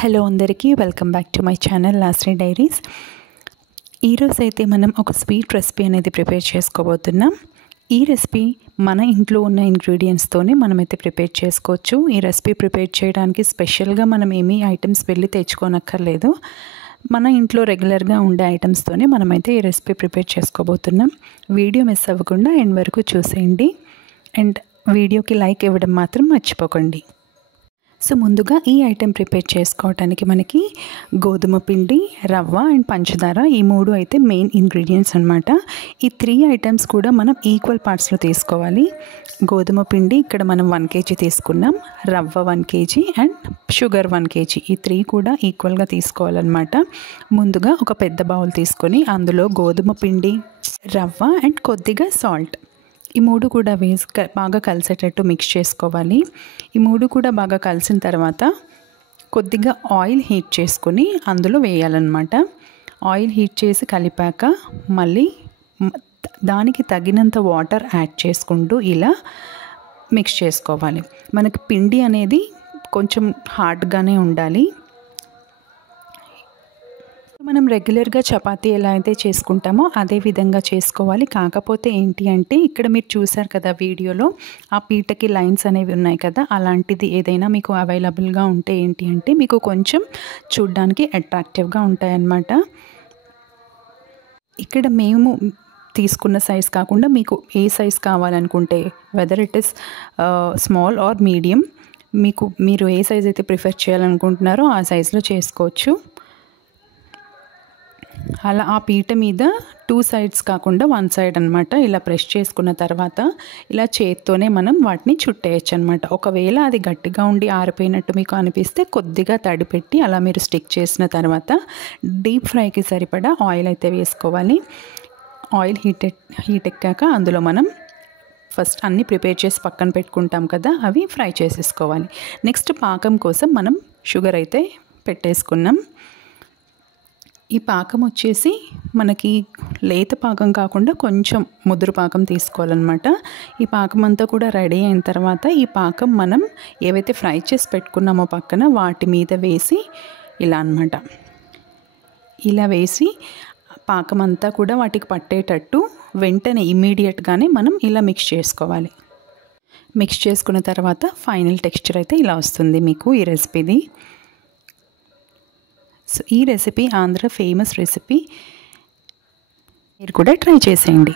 Hello అందరికీ welcome back to my channel లాస్రీ diaries. ఈరోజు అయితే మనం ఒక స్వీట్ రెసిపీ అనేది ప్రిపేర్ చేసుకోబోతున్నాం. ఈ రెసిపీ మన ఇంట్లో ఉన్న ఇంగ్రీడియంట్స్తోనే మనమైతే ప్రిపేర్ చేసుకోవచ్చు. ఈ రెసిపీ ప్రిపేర్ చేయడానికి స్పెషల్గా మనం ఏమీ ఐటమ్స్ వెళ్ళి తెచ్చుకోనక్కర్లేదు. మన ఇంట్లో రెగ్యులర్గా ఉండే ఐటమ్స్తోనే మనమైతే ఈ రెసిపీ ప్రిపేర్ చేసుకోబోతున్నాం. వీడియో మిస్ అవ్వకుండా ఎండ్ వరకు చూసేయండి అండ్ వీడియోకి లైక్ ఇవ్వడం మాత్రం మర్చిపోకండి. సో ముందుగా ఈ ఐటెం ప్రిపేర్ చేసుకోవడానికి మనకి గోధుమ పిండి, రవ్వ అండ్ పంచదార ఈ మూడు అయితే మెయిన్ ఇంగ్రీడియంట్స్ అనమాట. ఈ 3 ఐటమ్స్ కూడా మనం ఈక్వల్ పార్ట్స్లో తీసుకోవాలి. గోధుమ పిండి ఇక్కడ మనం 1 kg తీసుకున్నాం, రవ్వ 1 kg అండ్ షుగర్ 1 kg. ఈ 3 కూడా ఈక్వల్గా తీసుకోవాలన్నమాట. ముందుగా ఒక పెద్ద బౌల్ తీసుకొని అందులో గోధుమ పిండి, రవ్వ అండ్ కొద్దిగా సాల్ట్ ఈ మూడు కూడా వేసి బాగా కలిసేటట్టు మిక్స్ చేసుకోవాలి. ఈ మూడు కూడా బాగా కలిసిన తర్వాత కొద్దిగా ఆయిల్ హీట్ చేసుకొని అందులో వేయాలన్నమాట. ఆయిల్ హీట్ చేసి కలిపాక మళ్ళీ దానికి తగినంత వాటర్ యాడ్ చేసుకుంటూ ఇలా మిక్స్ చేసుకోవాలి. మనకి పిండి అనేది కొంచెం హార్డ్గానే ఉండాలి. మనం రెగ్యులర్గా చపాతీ ఎలా అయితే చేసుకుంటామో అదే విధంగా చేసుకోవాలి. కాకపోతే ఏంటి అంటే ఇక్కడ మీరు చూసారు కదా వీడియోలో ఆ పీటకి లైన్స్ అనేవి ఉన్నాయి కదా, అలాంటిది ఏదైనా మీకు అవైలబుల్గా ఉంటే ఏంటి అంటే మీకు కొంచెం చూడ్డానికి అట్రాక్టివ్గా ఉంటాయన్నమాట. ఇక్కడ మేము తీసుకున్న సైజ్ కాకుండా మీకు ఏ సైజ్ కావాలనుకుంటే whether it is small are medium, మీరు ఏ సైజ్ అయితే ప్రిఫర్ చేయాలనుకుంటున్నారో ఆ సైజులో చేసుకోవచ్చు. అలా ఆ పీట మీద 2 sides కాకుండా 1 side అనమాట ఇలా ప్రెస్ చేసుకున్న తర్వాత ఇలా చేత్తోనే మనం వాటిని చుట్టేయచ్చు అనమాట. ఒకవేళ అది గట్టిగా ఉండి ఆరిపోయినట్టు మీకు అనిపిస్తే కొద్దిగా తడి పెట్టి అలా మీరు స్టిక్ చేసిన తర్వాత డీప్ ఫ్రైకి సరిపడా ఆయిల్ అయితే వేసుకోవాలి. ఆయిల్ హీట్ ఎక్కాక అందులో మనం ఫస్ట్ అన్నీ ప్రిపేర్ చేసి పక్కన పెట్టుకుంటాం కదా, అవి ఫ్రై చేసేసుకోవాలి. నెక్స్ట్ పాకం కోసం మనం షుగర్ అయితే పెట్టేసుకున్నాం. ఈ పాకం వచ్చేసి మనకి లేత పాకం కాకుండా కొంచెం ముదురు పాకం తీసుకోవాలన్నమాట. ఈ పాకం అంతా కూడా రెడీ అయిన తర్వాత ఈ పాకం మనం ఏవైతే ఫ్రై చేసి పెట్టుకున్నామో పక్కన వాటి మీద వేసి ఇలా అన్నమాట, ఇలా వేసి పాకం అంతా కూడా వాటికి పట్టేటట్టు వెంటనే ఇమ్మీడియట్గానే మనం ఇలా మిక్స్ చేసుకోవాలి. మిక్స్ చేసుకున్న తర్వాత ఫైనల్ టెక్స్చర్ అయితే ఇలా వస్తుంది మీకు ఈ రెసిపీది. సో ఈ రెసిపీ ఆంధ్ర ఫేమస్ రెసిపీ, మీరు కూడా ట్రై చేసేయండి.